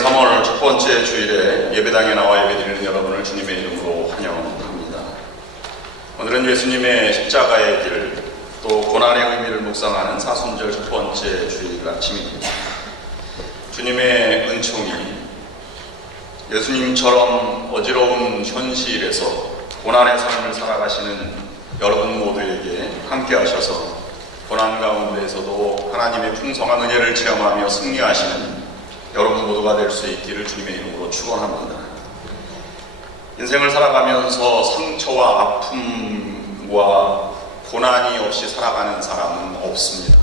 3월 첫 번째 주일에 예배당에 나와 예배드리는 여러분을 주님의 이름으로 환영합니다. 오늘은 예수님의 십자가의 길, 또 고난의 의미를 묵상하는 사순절 첫 번째 주일 아침입니다. 주님의 은총이 예수님처럼 어지러운 현실에서 고난의 삶을 살아가시는 여러분 모두에게 함께 하셔서 고난 가운데에서도 하나님의 풍성한 은혜를 체험하며 승리하시는 여러분 모두가 될 수 있기를 주님의 이름으로 축원합니다. 인생을 살아가면서 상처와 아픔과 고난이 없이 살아가는 사람은 없습니다.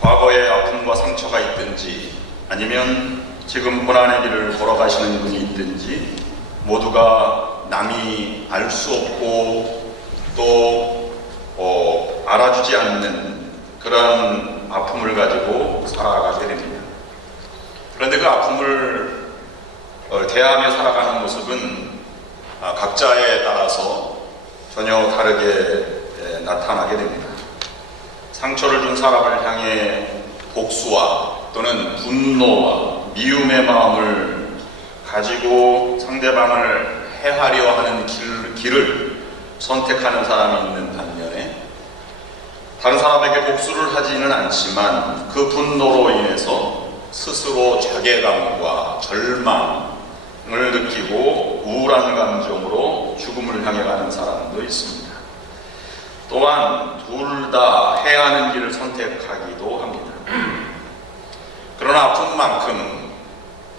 과거에 아픔과 상처가 있든지 아니면 지금 고난의 길을 걸어가시는 분이 있든지 모두가 남이 알 수 없고 또 알아주지 않는 그런 아픔을 가지고 살아가게 됩니다. 그런데 그 아픔을 대하며 살아가는 모습은 각자에 따라서 전혀 다르게 나타나게 됩니다. 상처를 준 사람을 향해 복수와 또는 분노와 미움의 마음을 가지고 상대방을 해하려 하는 길을 선택하는 사람이 있는 반면에 다른 사람에게 복수를 하지는 않지만 그 분노로 인해서 스스로 자괴감과 절망을 느끼고 우울한 감정으로 죽음을 향해 가는 사람도 있습니다. 또한 둘 다 해야 하는 길을 선택하기도 합니다. 그러나 아픈 만큼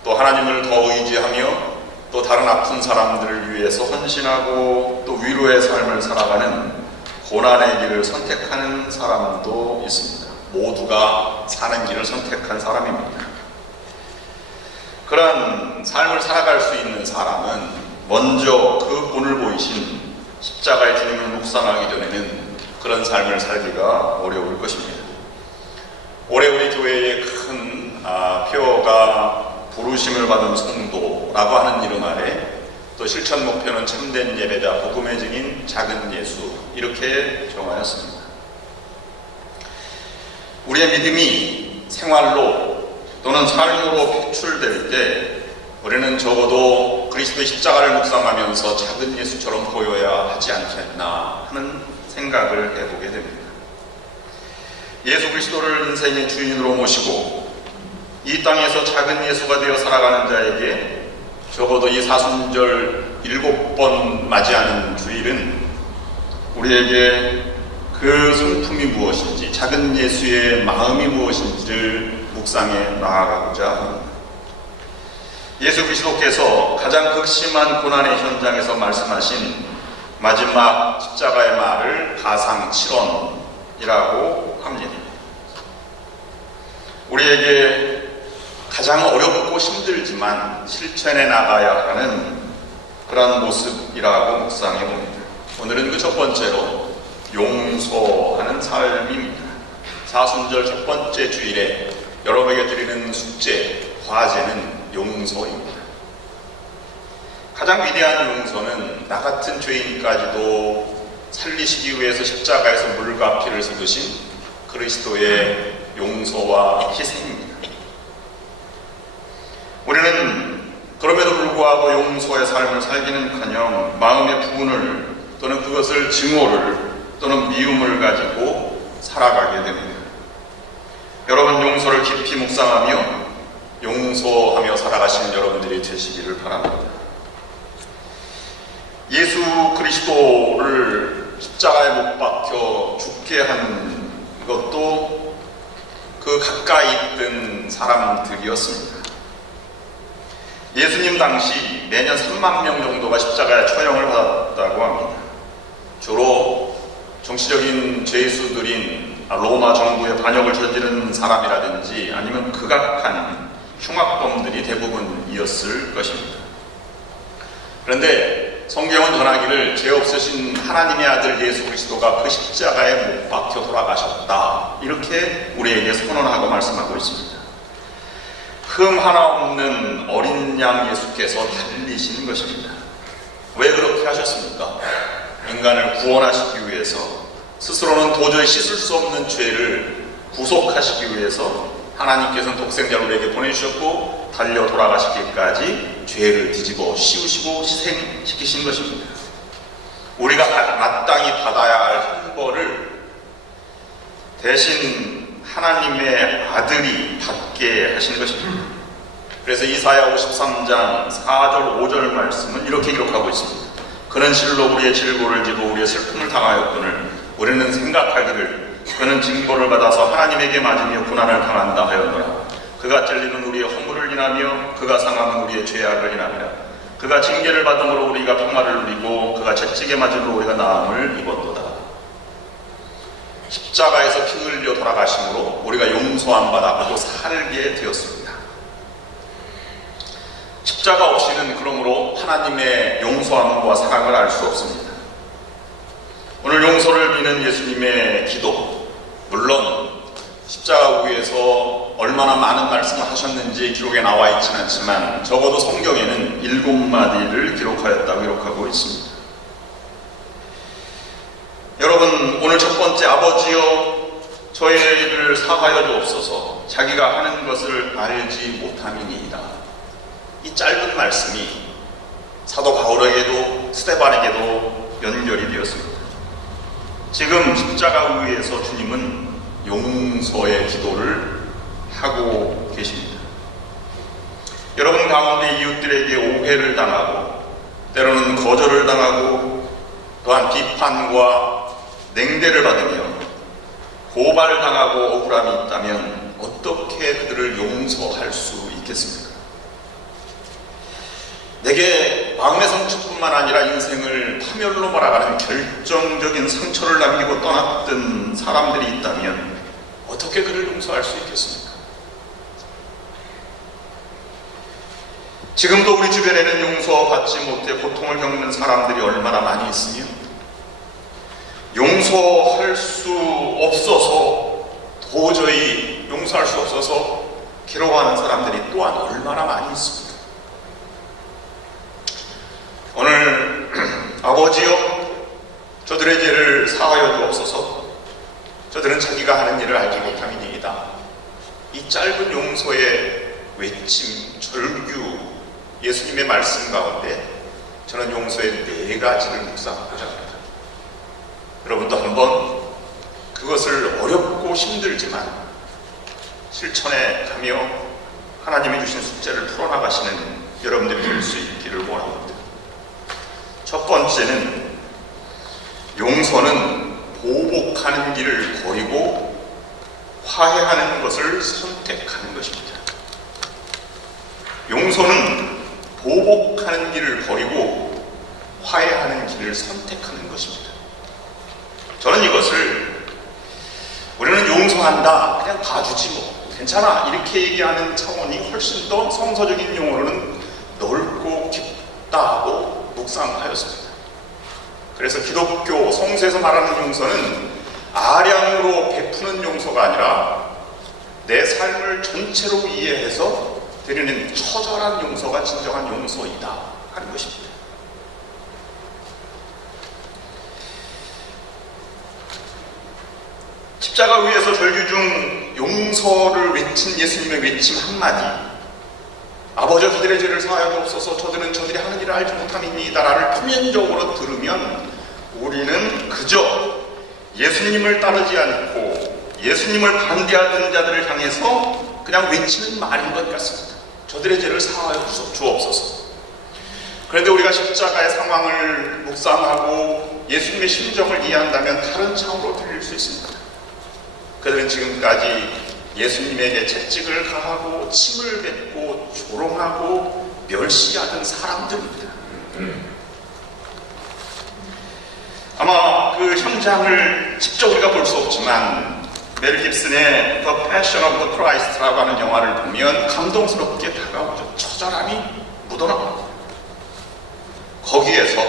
또 하나님을 더 의지하며 또 다른 아픈 사람들을 위해서 헌신하고 또 위로의 삶을 살아가는 고난의 길을 선택하는 사람도 있습니다. 모두가 사는 길을 선택한 사람입니다. 그런 삶을 살아갈 수 있는 사람은 먼저 그 본을 보이신 십자가의 주님을 묵상하기 전에는 그런 삶을 살기가 어려울 것입니다. 올해 우리 교회의 큰 표어가 부르심을 받은 성도라고 하는 이름 아래 또 실천 목표는 참된 예배자, 복음의 증인, 작은 예수 이렇게 정하였습니다. 우리의 믿음이 생활로 또는 삶으로 표출될 때 우리는 적어도 그리스도의 십자가를 묵상하면서 작은 예수처럼 보여야 하지 않겠나 하는 생각을 해보게 됩니다. 예수 그리스도를 인생의 주인으로 모시고 이 땅에서 작은 예수가 되어 살아가는 자에게 적어도 이 사순절 7번 맞이하는 주일은 우리에게 그 성품이 무엇인지, 작은 예수의 마음이 무엇인지를 묵상해 나아가고자 합니다. 예수 그리스도께서 가장 극심한 고난의 현장에서 말씀하신 마지막 십자가의 말을 가상칠언이라고 합니다. 우리에게 가장 어렵고 힘들지만 실천해 나가야 하는 그런 모습이라고 묵상해 봅니다. 오늘은 그 첫 번째로 용서하는 삶입니다. 사순절 첫 번째 주일에 여러분에게 드리는 숙제, 과제는 용서입니다. 가장 위대한 용서는 나 같은 죄인까지도 살리시기 위해서 십자가에서 물과 피를 쏟으신 그리스도의 용서와 희생입니다. 우리는 그럼에도 불구하고 용서의 삶을 살기는커녕 마음의 부분을 또는 그것을 증오를 또는 미움을 가지고 살아가게 됩니다. 여러분 용서를 깊이 묵상하며 용서하며 살아가시는 여러분들이 되시기를 바랍니다. 예수 그리스도를 십자가에 못 박혀 죽게 한 것도 그 가까이 있던 사람들이었습니다. 예수님 당시 매년 3만 명 정도가 십자가에 처형을 받았다고 합니다. 주로 정치적인 죄수들인 로마 정부의 반역을 저지른 사람이라든지 아니면 극악한 흉악범들이 대부분이었을 것입니다. 그런데 성경은 전하기를 죄 없으신 하나님의 아들 예수 그리스도가 그 십자가에 못 박혀 돌아가셨다 이렇게 우리에게 선언하고 말씀하고 있습니다. 흠 하나 없는 어린 양 예수께서 달리신 것입니다. 왜 그렇게 하셨습니까? 인간을 구원하시기 위해서, 스스로는 도저히 씻을 수 없는 죄를 구속하시기 위해서 하나님께서는 독생자를 우리에게 보내주셨고 달려 돌아가시기까지 죄를 뒤집어 씌우시고 희생시키신 것입니다. 우리가 마땅히 받아야 할 형벌을 대신 하나님의 아들이 받게 하신 것입니다. 그래서 이사야 53장 4절 5절 말씀은 이렇게 기록하고 있습니다. 그는 실로 우리의 질고를 지고 우리의 슬픔을 당하였거늘 우리는 생각하기를 그는 징벌을 받아서 하나님에게 맞으며 고난을 당한다 하였노라. 그가 찔리는 우리의 허물을 인하며 그가 상함은 우리의 죄악을 인하니라. 그가 징계를 받음으로 우리가 평화를 누리고 그가 채찍에 맞음으로 우리가 나음을 입었도다. 십자가에서 피 흘려 돌아가심으로 우리가 용서함 받아 또 살게 되었습니다. 십자가 없이는 그러므로 하나님의 용서함과 사랑을 알 수 없습니다. 오늘 용서를 비는 예수님의 기도, 물론 십자가 위에서 얼마나 많은 말씀을 하셨는지 기록에 나와 있지는 않지만 적어도 성경에는 7마디를 기록하였다고 기록하고 있습니다. 여러분, 오늘 첫 번째, 아버지여 저희를 사하여 주옵소서, 자기가 하는 것을 알지 못함이니이다. 이 짧은 말씀이 사도 바울에게도 스데반에게도 연결이 되었습니다. 지금 십자가 위에서 주님은 용서의 기도를 하고 계십니다. 여러분 가운데 이웃들에게 오해를 당하고 때로는 거절을 당하고 또한 비판과 냉대를 받으며 고발을 당하고 억울함이 있다면 어떻게 그들을 용서할 수 있겠습니까? 내게 마음의 상처뿐만 아니라 인생을 파멸로 몰아가는 결정적인 상처를 남기고 떠났던 사람들이 있다면 어떻게 그를 용서할 수 있겠습니까? 지금도 우리 주변에는 용서받지 못해 고통을 겪는 사람들이 얼마나 많이 있으며 용서할 수 없어서 도저히 용서할 수 없어서 괴로워하는 사람들이 또한 얼마나 많이 있습니다. 오늘 아버지여 저들의 죄를 사하여 주옵소서, 저들은 자기가 하는 일을 알지 못함이니이다. 이 짧은 용서의 외침, 절규, 예수님의 말씀 가운데 저는 용서의 4가지를 묵상하고자 합니다. 여러분도 한번 그것을 어렵고 힘들지만 실천해 가며 하나님이 주신 숙제를 풀어나가시는 여러분들이 될 수 있기를 원합니다. 첫 번째는 용서는 보복하는 길을 버리고 화해하는 것을 선택하는 것입니다. 용서는 보복하는 길을 버리고 화해하는 길을 선택하는 것입니다. 저는 이것을 우리는 용서한다, 그냥 봐주지 뭐 괜찮아 이렇게 얘기하는 차원이 훨씬 더 성서적인 용어로는 넓고 깊다고 묵상하였습니다. 그래서 기독교 성서에서 말하는 용서는 아량으로 베푸는 용서가 아니라 내 삶을 전체로 이해해서 드리는 처절한 용서가 진정한 용서이다 하는 것입니다. 십자가 위에서 절규 중 용서를 외친 예수님의 외침 한마디, 아버지 저들의 죄를 사하여 주옵소서, 저들은 저들이 하는 일을 알지 못함이니이다라를 표면적으로 들으면 우리는 그저 예수님을 따르지 않고 예수님을 반대하는 자들을 향해서 그냥 외치는 말인 것 같습니다. 저들의 죄를 사하여 주옵소서. 그런데 우리가 십자가의 상황을 묵상하고 예수님의 심정을 이해한다면 다른 차원으로 들릴 수 있습니다. 그들은 지금까지 예수님에게 채찍을 가하고 침을 뱉고 조롱하고 멸시하던 사람들입니다. 아마 그 현장을 직접 우리가 볼 수 없지만 멜 깁슨의 The Passion of the Christ라고 하는 영화를 보면 감동스럽게 다가오죠. 처절함이 묻어나옵니다. 거기에서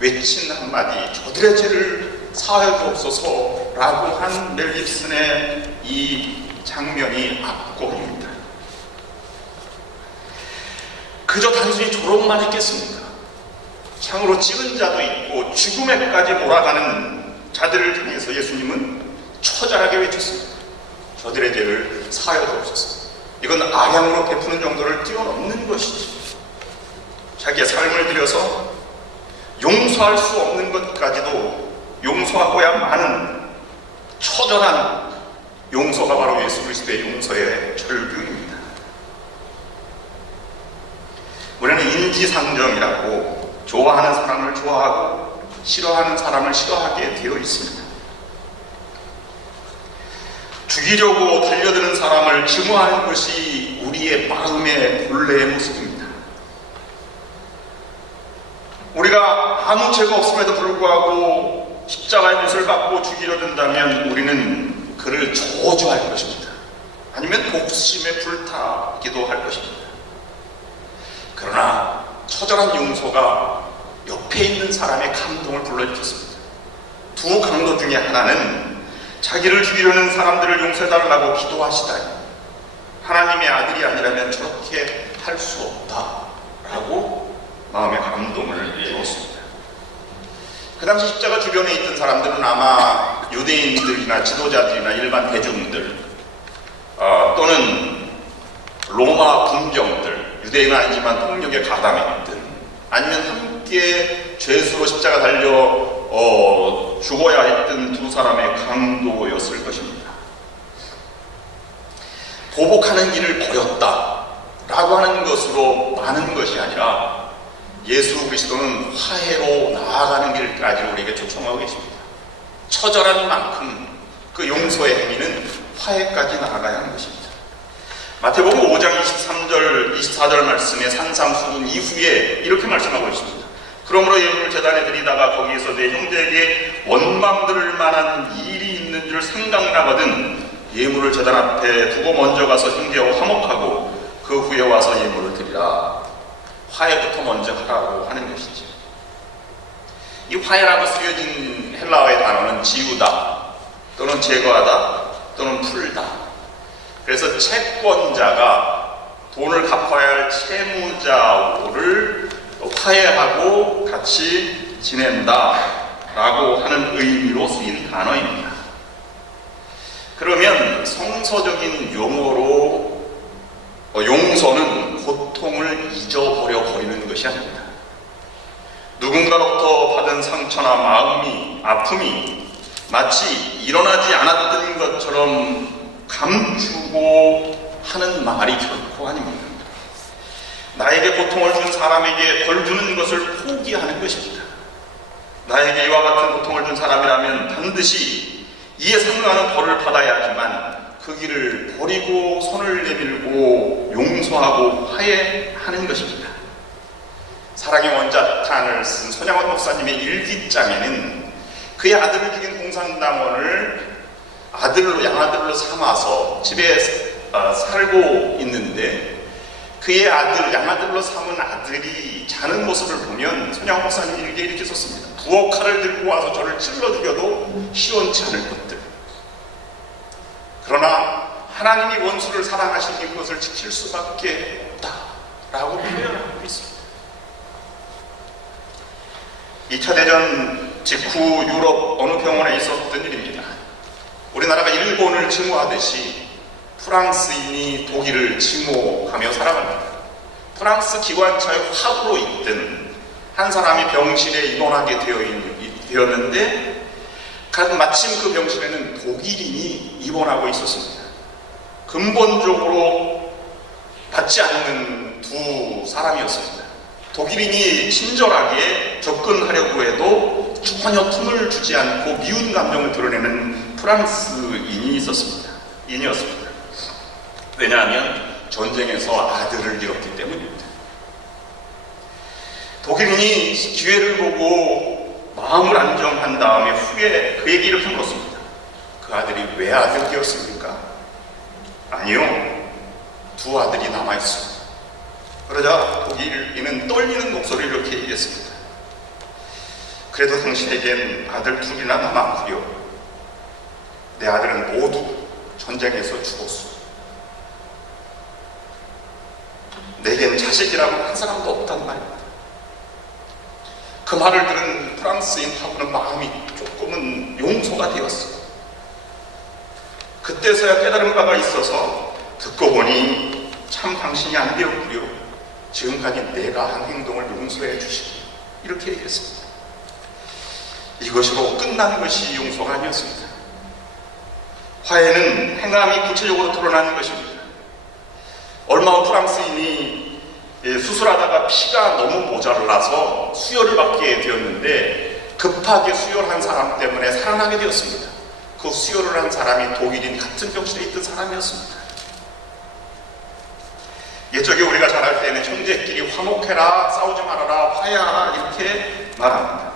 외친 한마디, 저들의 죄를 사하여 주옵소서라고 한 멜 깁슨의 이 장면이 압권입니다. 그저 단순히 조롱만 했겠습니까? 창으로 찌른 자도 있고 죽음에까지 몰아가는 자들을 향해서 예수님은 처절하게 외쳤습니다. 저들의 죄를 사하여 주옵소서. 이건 악양으로 베푸는 정도를 뛰어넘는 것이지. 자기의 삶을 들여서 용서할 수 없는 것까지도 용서하고야 마는 처절한 용서가 바로 예수 그리스도의 용서의 절규입니다. 우리는 인지상정이라고 좋아하는 사람을 좋아하고 싫어하는 사람을 싫어하게 되어 있습니다. 죽이려고 달려드는 사람을 증오하는 것이 우리의 마음의 본래의 모습입니다. 우리가 아무 죄가 없음에도 불구하고 십자가의 못을 받고 죽이려 든다면 우리는 그를 저주할 것입니다. 아니면 복심에 불타기도 할 것입니다. 그러나 처절한 용서가 옆에 있는 사람의 감동을 불러일으켰습니다. 두 강도 중에 하나는 자기를 죽이려는 사람들을 용서해달라고 기도하시다니, 하나님의 아들이 아니라면 저렇게 할 수 없다라고 마음의 감동을 주었습니다. 그 당시 십자가 주변에 있던 사람들은 아마 유대인들이나 지도자들이나 일반 대중들 또는 로마 군병들, 유대인은 아니지만 폭력에 가담했든 아니면 함께 죄수로 십자가 달려 죽어야 했던 두 사람의 강도였을 것입니다. 보복하는 일을 버렸다라고 하는 것으로 많은 것이 아니라 예수 그리스도는 화해로 나아가는 길까지 우리에게 초청하고 계십니다. 처절한 만큼 그 용서의 행위는 화해까지 나아가야 하는 것입니다. 마태복음 5장 23절, 24절 말씀에 산상수훈 이후에 이렇게 말씀하고 있습니다. 그러므로 예물을 제단에 드리다가 거기에서 내 형제에게 원망 들을 만한 일이 있는 줄 생각나거든 예물을 제단 앞에 두고 먼저 가서 형제와 화목하고 그 후에 와서 예물을 드리라. 화해부터 먼저 하라고 하는 것이죠. 이 화해라고 쓰여진 헬라어의 단어는 지우다 또는 제거하다 또는 풀다. 그래서 채권자가 돈을 갚아야 할 채무자를 화해하고 같이 지낸다라고 하는 의미로 쓰인 단어입니다. 그러면 성서적인 용어로 용서는 고통을 잊어버려 버리는 것이 아닙니다. 누군가로부터 받은 상처나 아픔이 마치 일어나지 않았던 것처럼 감추고 하는 말이 결코 아닙니다. 나에게 고통을 준 사람에게 벌 주는 것을 포기하는 것입니다. 나에게 이와 같은 고통을 준 사람이라면 반드시 이에 상응하는 벌을 받아야 하지만 그 길을 버리고 손을 내밀고 용서하고 화해하는 것입니다. 사랑의 원자탄을 쓴 손양원 목사님의 일기장에는 그의 아들을 죽인 공산당원을 양아들로 삼아서 집에 살고 있는데 그의 양아들로 삼은 아들이 자는 모습을 보면 손양원 목사님이 일기에 이렇게 썼습니다. 부엌 칼을 들고 와서 저를 찔러 죽여도 시원치 않을 것들. 그러나 하나님이 원수를 사랑하시니 그것을 지킬 수밖에 없다라고 표현하고 있습니다. 2차 대전 직후 유럽 어느 병원에 있었던 일입니다. 우리나라가 일본을 증오하듯이 프랑스인이 독일을 증오하며 살아갑니다. 프랑스 기관차에 화부로 있던 한 사람이 병실에 입원하게 되었는데 마침 그 병실에는 독일인이 입원하고 있었습니다. 근본적으로 맞지 않는 두 사람이었습니다. 독일인이 친절하게 접근하려고 해도 전혀 틈을 주지 않고 미운 감정을 드러내는 프랑스인이 있었습니다. 왜냐하면 전쟁에서 아들을 잃었기 때문입니다. 독일인이 기회를 보고 마음을 안정한 다음에 후에 그에게 이렇게 물었습니다. 그 아들이 왜 아들이었습니까? 아니요, 두 아들이 남아있습니다. 그러자 독일인은 떨리는 목소리로 이렇게 얘기했습니다. 그래도 당신에겐 아들 둘이나 남았구려. 내 아들은 모두 전쟁에서 죽었소. 내겐 자식이라고 한 사람도 없단 말입니다. 그 말을 들은 프랑스인하고는 마음이 조금은 용서가 되었어요. 그때 그때서야 깨달은 바가 있어서 듣고 보니 참 당신이 안 되었구려. 지금까지 내가 한 행동을 용서해 주시고 이렇게 얘기했습니다. 이것으로 끝난 것이 용서가 아니었습니다. 화해는 행함이 구체적으로 드러나는 것입니다. 얼마 후 프랑스인이 수술하다가 피가 너무 모자라서 수혈을 받게 되었는데 급하게 수혈한 사람 때문에 살아나게 되었습니다. 그 수혈을 한 사람이 독일인 같은 병실에 있던 사람이었습니다. 옛적에 우리가 잘할 때는 형제끼리 화목해라, 싸우지 말아라, 화해하라 이렇게 말합니다.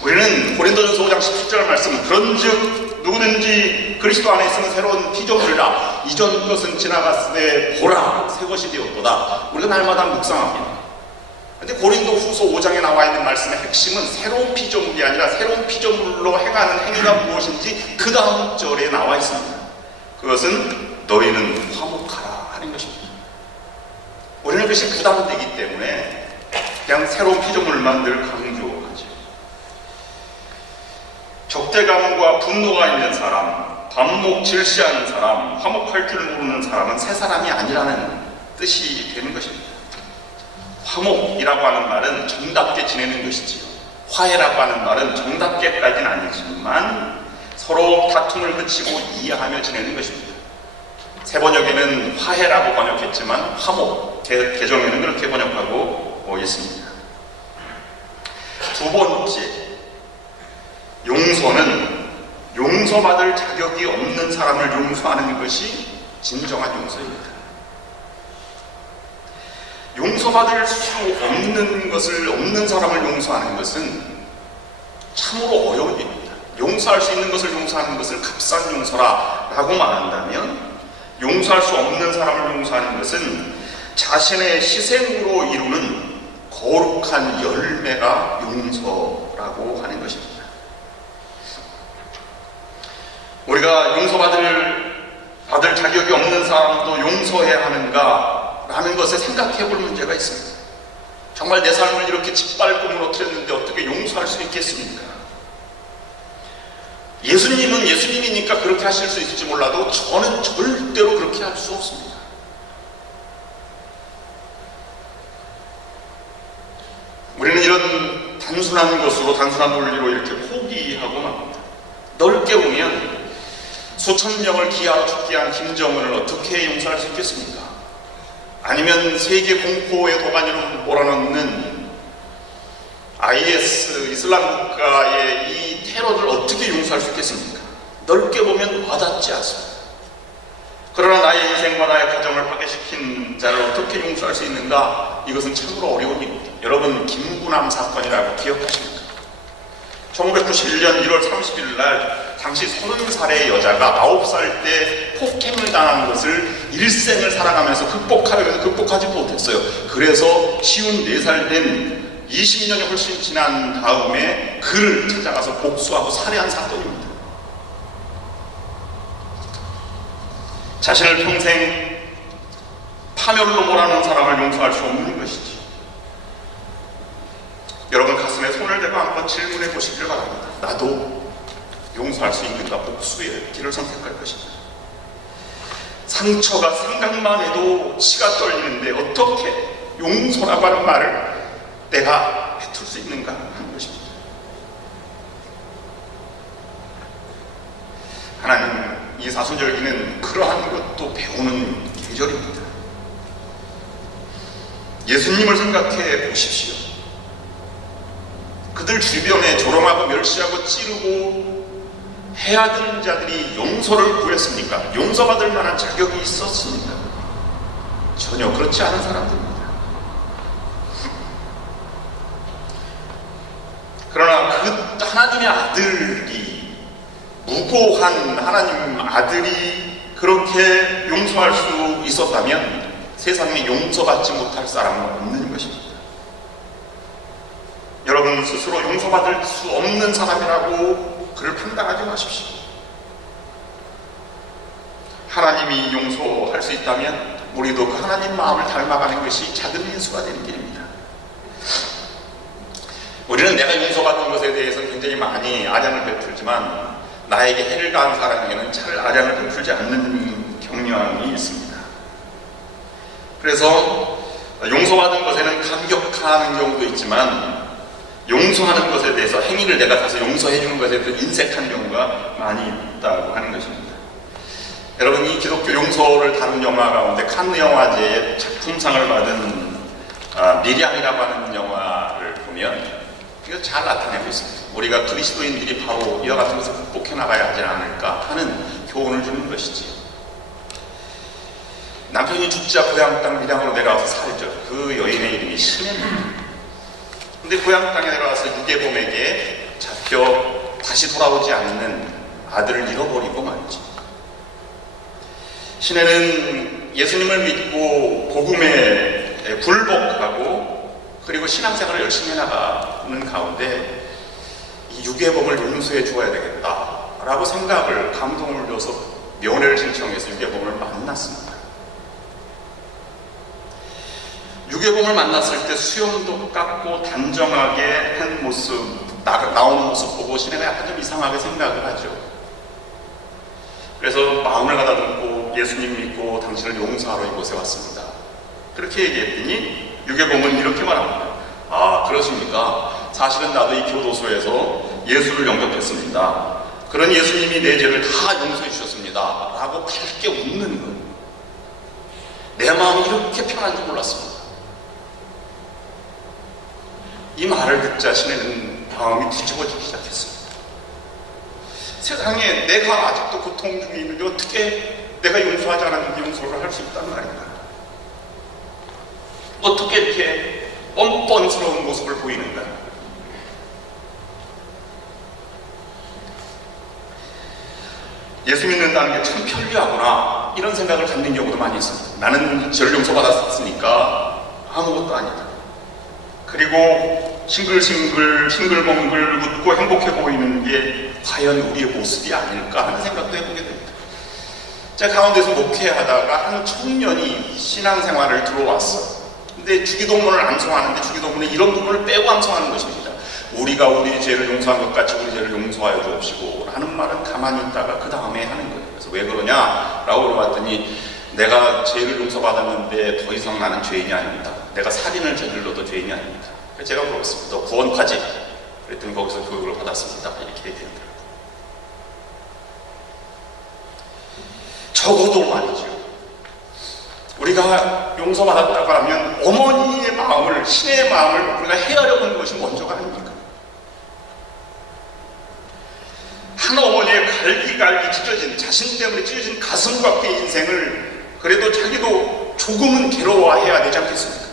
우리는 고린도전서 5장 17절 말씀, 그런즉 누구든지 그리스도 안에 있으면 새로운 피조물이라 이전 것은 지나갔으되 보라 새 것이 되었도다. 우리가 날마다 묵상합니다. 근데 고린도 후서 5장에 나와 있는 말씀의 핵심은 새로운 피조물이 아니라 새로운 피조물로 행하는 행위가 무엇인지 그 다음 절에 나와 있습니다. 그것은 너희는 화목하라 하는 것입니다. 우리는 그것이 부담되기 때문에 그냥 새로운 피조물만 늘 강조하죠. 적대감과 분노가 있는 사람, 반목 질시하는 사람, 화목할 줄 모르는 사람은 새 사람이 아니라는 뜻이 되는 것입니다. 화목이라고 하는 말은 정답게 지내는 것이지요. 화해라고 하는 말은 정답게까지는 아니지만 서로 다툼을 그치고 이해하며 지내는 것입니다. 새 번역에는 화해라고 번역했지만 화목, 개정에는 그렇게 번역하고 있습니다. 두 번째, 용서는 용서받을 자격이 없는 사람을 용서하는 것이 진정한 용서입니다. 용서받을 수 없는 사람을 용서하는 것은 참으로 어려운 일입니다. 용서할 수 있는 것을 용서하는 것을 값싼 용서라 라고 말한다면, 용서할 수 없는 사람을 용서하는 것은 자신의 희생으로 이루는 거룩한 열매가 용서라고 하는 것입니다. 우리가 용서받을 자격이 없는 사람도 용서해야 하는가 라는 것을 생각해 볼 문제가 있습니다. 정말 내 삶을 이렇게 짓밟고 무너뜨렸는데 어떻게 용서할 수 있겠습니까? 예수님은 예수님이니까 그렇게 하실 수 있을지 몰라도 저는 절대로 그렇게 할 수 없습니다. 우리는 이런 단순한 것으로, 단순한 논리로 이렇게 포기하고 맙니다. 넓게 보면 수천 명을 기하로 죽게 한 김정은을 어떻게 용서할 수 있겠습니까? 아니면 세계 공포의 도가니로 몰아넣는 IS, 이슬람 국가의 이 테러를 어떻게 용서할 수 있겠습니까? 넓게 보면 와닿지 않습니다. 그러나 나의 인생과 나의 가정을 파괴시킨 자를 어떻게 용서할 수 있는가? 이것은 참으로 어려운 일입니다. 여러분, 김구남 사건이라고 기억하십니까? 1991년 1월 30일 날 당시 30살의 여자가 9살 때 폭행을 당한 것을 일생을 살아가면서 극복하지 못했어요. 그래서 54살 된 20년이 훨씬 지난 다음에 그를 찾아가서 복수하고 살해한 사건입니다. 자신을 평생 파멸로 몰아넣은 사람을 용서할 수 없는 것이지. 여러분 가슴에 손을 대고 한번 질문해 보시길 바랍니다. 나도 용서할 수 있는가? 복수의 길을 선택할 것인가? 상처가 생각만 해도 치가 떨리는데 어떻게 용서라고 하는 말을 내가 뱉을 수 있는가 하는 것입니다. 하나님, 이 사순절기는 그러한 것도 배우는 계절입니다. 예수님을 생각해 보십시오. 그들 주변에 조롱하고 멸시하고 찌르고 해야 되는 자들이 용서를 구했습니까? 용서받을 만한 자격이 있었습니까? 전혀 그렇지 않은 사람들입니다. 그러나 그 하나님의 아들이, 무고한 하나님 아들이 그렇게 용서할 수 있었다면 세상에 용서받지 못할 사람은 없는 것입니다. 여러분 스스로 용서받을 수 없는 사람이라고 그를 판단하지 마십시오. 하나님이 용서할 수 있다면 우리도 그 하나님 마음을 닮아가는 것이 작은 인수가 되는 길입니다. 우리는 내가 용서받는 것에 대해서 굉장히 많이 아량을 베풀지만 나에게 해를 가한 사람에게는 차를 아량을 베풀지 않는 경향이 있습니다. 그래서 용서받은 것에는 감격하는 경우도 있지만 용서하는 것에 대해서 행위를 내가 가서 용서해 주는 것에 대해서 인색한 경우가 많이 있다고 하는 것입니다. 여러분, 이 기독교 용서를 다룬 영화 가운데 칸느 영화제의 작품상을 받은 미량이라고 하는 영화를 보면 이거 잘 나타내고 있습니다. 우리가 그리스도인들이 바로 이와 같은 것을 극복해 나가야 하지 않을까 하는 교훈을 주는 것이지요. 남편이 죽자 고향 땅 밀양으로 내려와서 살죠. 그 여인의 이름이 시내입니다. 근데 고향 땅에 내려와서 유괴범에게 잡혀 다시 돌아오지 않는 아들을 잃어버리고 말이죠. 시내는 예수님을 믿고 복음에 굴복하고 그리고 신앙생활을 열심히 해나가는 가운데 이 유괴범을 용서해 주어야 되겠다라고 생각을 감동을 줘서 면회를 신청해서 유괴범을 만났습니다. 유괴범을 만났을 때 수염도 깎고 단정하게 한 모습, 나오는 모습 보고 시내가 약간 좀 이상하게 생각을 하죠. 그래서 마음을 가다듬고 예수님 믿고 당신을 용서하러 이곳에 왔습니다. 그렇게 얘기했더니 유괴범은 이렇게 말합니다. 아, 그러십니까? 사실은 나도 이 교도소에서 예수를 영접했습니다. 그런 예수님이 내 죄를 다 용서해 주셨습니다. 라고 밝게 웃는 거예요. 내 마음이 이렇게 편한 줄 몰랐습니다. 이 말을 듣자 시내는 마음이 뒤집어지기 시작했습니다. 세상에 내가 아직도 고통 중에 있는데 어떻게 내가 용서하지 않았는데 용서를 할 수 있단 말인가? 어떻게 이렇게 뻔뻔스러운 모습을 보이는가? 예수 믿는다는 게 참 편리하구나 이런 생각을 갖는 경우도 많이 있습니다. 나는 죄를 용서받았으니까 아무것도 아니다. 그리고 싱글벙글 웃고 행복해 보이는 게 과연 우리의 모습이 아닐까 하는 생각도 해보게 됩니다. 제가 가운데서 목회하다가 한 청년이 신앙생활을 들어왔어요. 근데 주기도문을 암송하는데 주기도문에 이런 부분을 빼고 암송하는 것입니다. 우리가 우리 죄를 용서한 것 같이 우리 죄를 용서하여 주옵시고 하는 말은 가만히 있다가 그 다음에 하는 거예요. 그래서 왜 그러냐라고 물어봤더니 내가 죄를 용서받았는데 더 이상 나는 죄인이 아닙니다. 내가 살인을 저질러도 죄인이 아닙니다. 그래서 제가 물어봤습니다. 너 구원까지? 그랬더니 거기서 교육을 받았습니다. 이렇게 얘기합니다. 적어도 말이죠. 우리가 용서받았다고 하면 어머니의 마음을, 신의 마음을 우리가 헤아려 본 것이 먼저가 아닙니까? 한 어머니의 갈기갈기 찢어진, 자신 때문에 찢어진 가슴 밖의 인생을 그래도 자기도 조금은 괴로워해야 되지 않겠습니까?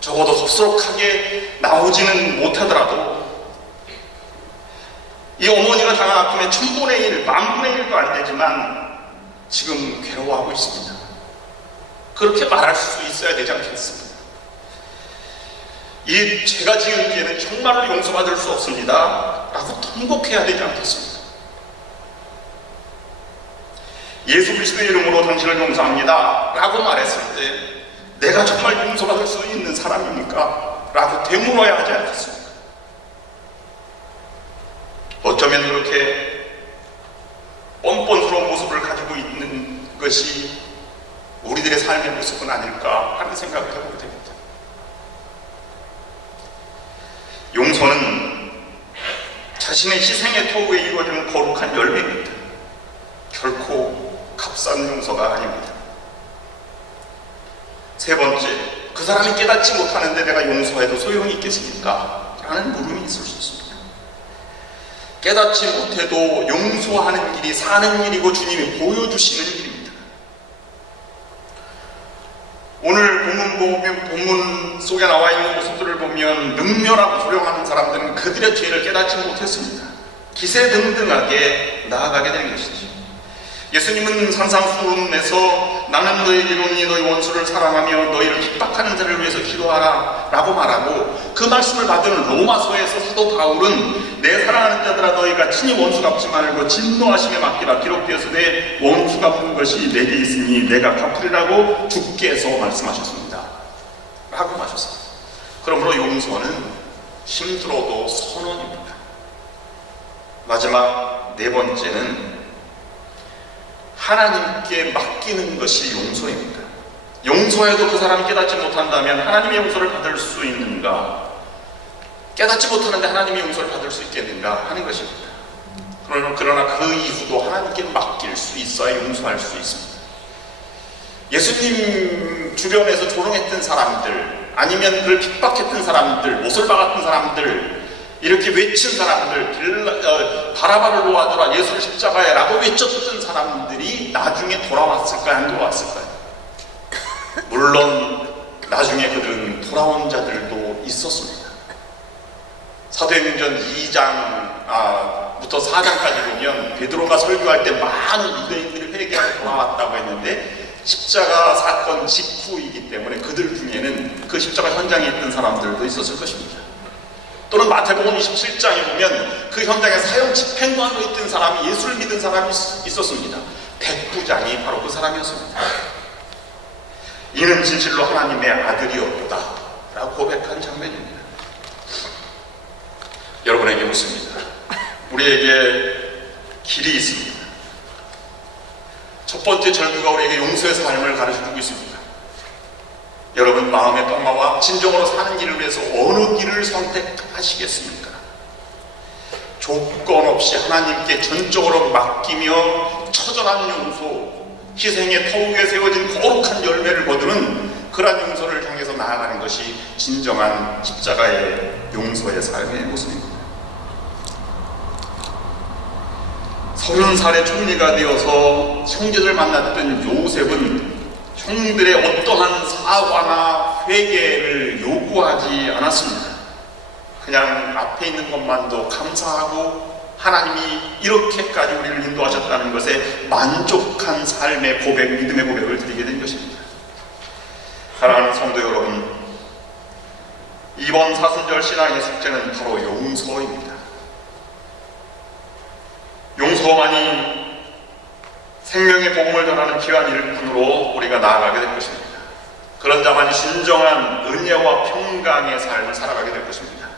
적어도 섭섭하게 나오지는 못하더라도 이 어머니가 당한 아픔의 1000분의 1, 10,000분의 1도 안 되지만 지금 괴로워하고 있습니다. 그렇게 말할 수 있어야 되지 않겠습니까? 이 제가 지은 죄는 정말로 용서받을 수 없습니다 라고 통곡해야 되지 않겠습니까? 예수 그리스도의 이름으로 당신을 용서합니다 라고 말했을 때 내가 정말 용서받을 수 있는 사람입니까? 라고 되물어야 하지 않겠습니까? 어쩌면 그렇게 뻔뻔스러운 모습을 가지고 있는 것이 우리들의 삶의 모습은 아닐까 하는 생각을 해보게 됩니다. 용서는 자신의 희생의 터우에 이루어지는 거룩한 열매입니다. 결코 값싼 용서가 아닙니다. 세 번째, 그 사람이 깨닫지 못하는데 내가 용서해도 소용이 있겠습니까? 라는 물음이 있을 수 있습니다. 깨닫지 못해도 용서하는 길이 사는 길이고 주님이 보여주시는 길입니다. 오늘 본문 속에 나와 있는 모습들을 보면 능멸하고 불행하는 사람들은 그들의 죄를 깨닫지 못했습니다. 기세등등하게 나아가게 되는 것이죠. 예수님은 산상수훈에서 나는 너에게 이르노니 너희 원수를 사랑하며 너희를 핍박하는 자를 위해서 기도하라 라고 말하고 그 말씀을 받은 로마서에서 사도 바울은 내 사랑하는 자들아 너희가 친히 원수 갚지 말고 진노하심에 맡기라 기록되어서 내 원수 갚는 것이 내게 있으니 내가 갚으리라고 주께서 말씀하셨습니다 라고 하셨어요. 그러므로 용서는 힘들어도 선언입니다. 마지막 네 번째는 하나님께 맡기는 것이 용서입니다. 용서해도 그 사람이 깨닫지 못한다면 하나님의 용서를 받을 수 있는가? 깨닫지 못하는데 하나님의 용서를 받을 수 있겠는가 하는 것입니다. 그러나 그 이후도 하나님께 맡길 수 있어야 용서할 수 있습니다. 예수님 주변에서 조롱했던 사람들, 아니면 그를 핍박했던 사람들, 못을 박았던 사람들, 이렇게 외친 사람들, 바라바를 놓아주라, 예수를 십자가에 라고 외쳤던 사람들이 나중에 돌아왔을까요? 안 돌아왔을까요? 물론 나중에 그들은 돌아온 자들도 있었습니다. 사도행전 2장부터 4장까지 보면 베드로가 설교할 때 많은 유대인들이 회개하고 돌아왔다고 했는데, 십자가 사건 직후이기 때문에 그들 중에는 그 십자가 현장에 있던 사람들도 있었을 것입니다. 또는 마태복음 27장에 보면 그 현장에 사형 집행관으로 있던 사람이, 예수를 믿은 사람이 있었습니다. 백부장이 바로 그 사람이었습니다. 이는 진실로 하나님의 아들이었다 라고 고백한 장면입니다. 여러분에게 묻습니다. 우리에게 길이 있습니다. 첫 번째 절규가 우리에게 용서의 삶을 가르쳐주고 있습니다. 여러분, 마음의 평화와 진정으로 사는 길을 위해서 어느 길을 선택하시겠습니까? 조건 없이 하나님께 전적으로 맡기며 처절한 용서, 희생의 터 위에 세워진 거룩한 열매를 거두는 그러한 용서를 향해서 나아가는 것이 진정한 십자가의 용서의 삶의 모습입니다. 30살의 총리가 되어서 형제들 만났던 요셉은 형들의 어떠한 사과나 회개를 요구하지 않았습니다. 그냥 앞에 있는 것만도 감사하고 하나님이 이렇게까지 우리를 인도하셨다는 것에 만족한 삶의 고백, 믿음의 고백을 드리게 된 것입니다. 사랑하는 성도 여러분, 이번 사순절 신앙의 숙제는 바로 용서입니다. 용서만이 생명의 복음을 전하는 귀한 일꾼으로 우리가 나아가게 될 것입니다. 그런 자만이 진정한 은혜와 평강의 삶을 살아가게 될 것입니다.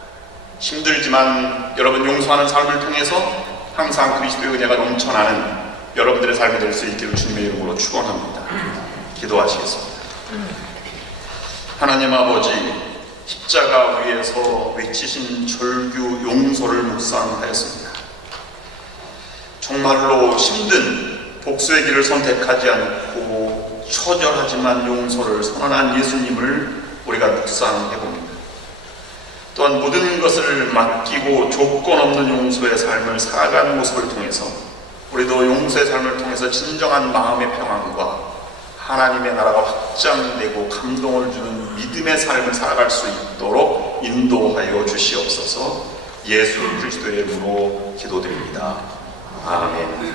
힘들지만 여러분, 용서하는 삶을 통해서 항상 그리스도의 은혜가 넘쳐나는 여러분들의 삶이 될 수 있기를 주님의 이름으로 축원합니다. 기도하시겠습니다. 하나님 아버지, 십자가 위에서 외치신 절규 용서를 묵상하였습니다. 정말로 힘든 복수의 길을 선택하지 않고 처절하지만 용서를 선언한 예수님을 우리가 묵상해봅니다. 또한 모든 것을 맡기고 조건 없는 용서의 삶을 살아가는 모습을 통해서 우리도 용서의 삶을 통해서 진정한 마음의 평안과 하나님의 나라가 확장되고 감동을 주는 믿음의 삶을 살아갈 수 있도록 인도하여 주시옵소서. 예수 그리스도의 이름으로 기도드립니다. 아멘.